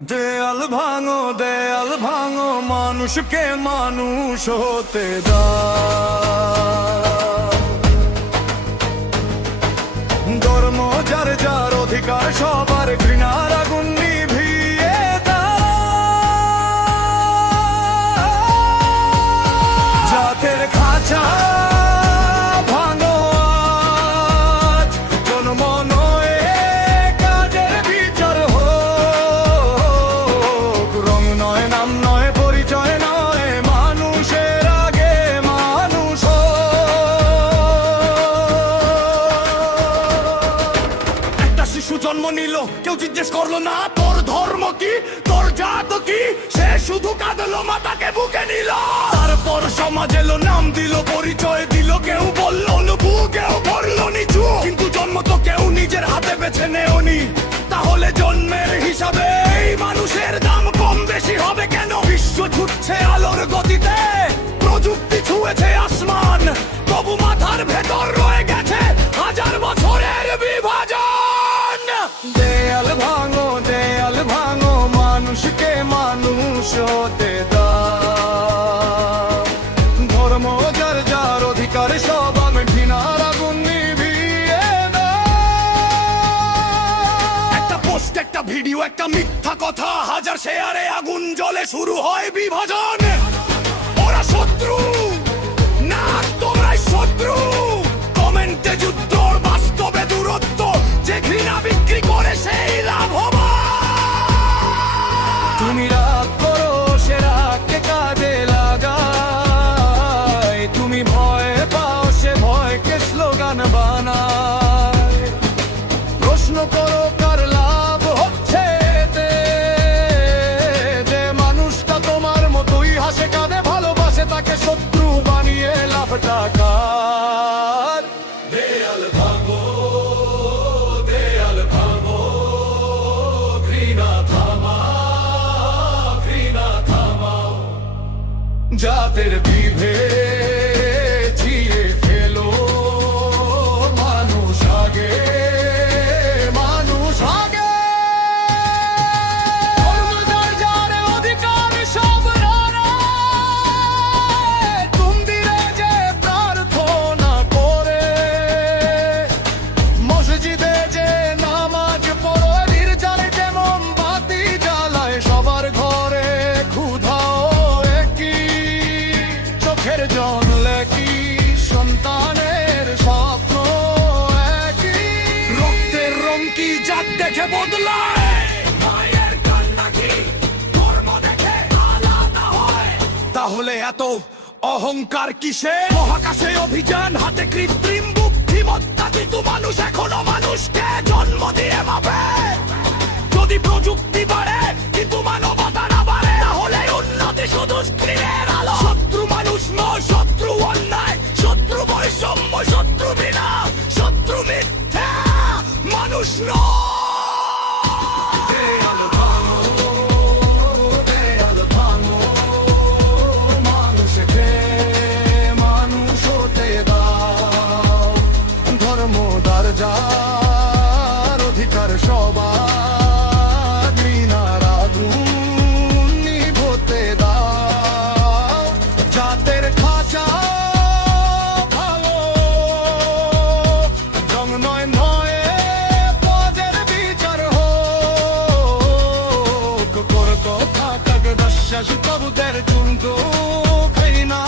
দেয়াল ভাঙো মানুষকে মানুষ হতে দাও। ধর্ম যার যার অধিকার সবার, ঘৃণার আগুন নিভিয়ে দাও। জাতের খাঁচা ভাঙো আজ, জন্ম নয় কাজের বিচার হোক। রং নয়, নাম নয়, পরিচয় নয়, মানুষের আগে মানুষ হোক। একটা শিশু জন্ম নিল, কেউ জিজ্ঞেস করলো না তোর ধর্ম কি, তোর জাত কি, সে শুধু কাঁদলো, মাতাকে বুকে নিল। তারপর সমাজ এলো, নাম দিল, পরিচয় দিল, কেউ বললো নবু, কেউ বললো নিচু। কিন্তু জন্ম তো কেউ নিজের হাতে বেছে নেওনি, তাহলে জন্মের হিসাবে এই মানুষের দাম কম বেশি হবে কেন? বিশ্ব ছুটছে আলোর গতিতে, প্রযুক্তি ছুঁয়েছে আসমান, তবু মাথার ভেতর রয়ে গেছে হাজার বছরের বিভাজন। দেয়াল ভাঙো মানুষকে মানুষ হতে দাও। ধর্ম যার যার অধিকার সব, আমি ঘৃণার আগুন নিভিয়ে দাও। একটা পোস্ট, একটা ভিডিও, একটা মিথ্যা কথা, হাজার শেয়ারে আগুন জ্বলে, শুরু হয় বিভাজন। ওরা শত্রু না, তোমরাই শত্রু। কমেন্টে যুদ্ধ, বাস্তবে দূরত্ব, যে ঘৃণা বিক্রি করে সেই লাভবান। তুমি রাগ করো, সে রাগকে কাজে লাগায়। তুমি ভয় পাও, সে ভয়কে স্লোগান বানায়। প্রশ্ন করো কার লাভ হচ্ছে এতে? যে মানুষটা তোমার মতোই হাসে, কাঁদে, ভালোবাসে, তাকে শত্রু বানিয়ে লাভ টাকা। দেয়াল ভাঙো, ঘৃণা থামাও, জাতের বিভেদ ছিঁড়ে ফেলো। মানুষ আগে, মানুষ আগে। ধর্ম যার যার অধিকার সব লড়াই। মন্দিরে যে প্রার্থনা করে, মসজিদে যে নামাজ পড়ে, নির্জনে যে মোমবাতি জ্বালায়, সবার ঘরে ক্ষুধাও একই, চোখের জল কি, সন্তানের স্বপ্ন একই। রক্তের রং কি, জাত দেখে বদলায়, মায়ের কান্না কি, ধর্ম দেখে আলাদা হয়। তাহলে এত অহংকার কিসে? মহাকাশে অভিযান, হাতে কৃত্রিম বুদ্ধিমত্তা, কিন্তু মানুষ এখনো মানুষকে জন্ম দিয়ে মাপে। যদি প্রযুক্তি বাড়ে কিন্তু মানবতা না বাড়ে, তাহলে উন্নতি শুধু স্ক্রিনের আলো। শত্রু মানুষ নয়, শত্রু অন্যায়, শত্রু বৈষম্য, শত্রু বিনা, শত্রু মিথ্যা, মানুষ নয়। দেয়াল ভাঙো, মানুষকে মানুষ হতে দাও। ধর্ম যার যার অধিকার সবার, ঘৃণার আগুন নিভতে দাও। জাতের খাঁচা ভাঙো, রং নয় নয়, পদের বিচার হোক। করতো থাকাক বিশ্বাস, কবুদের চুলতো ঘৃণা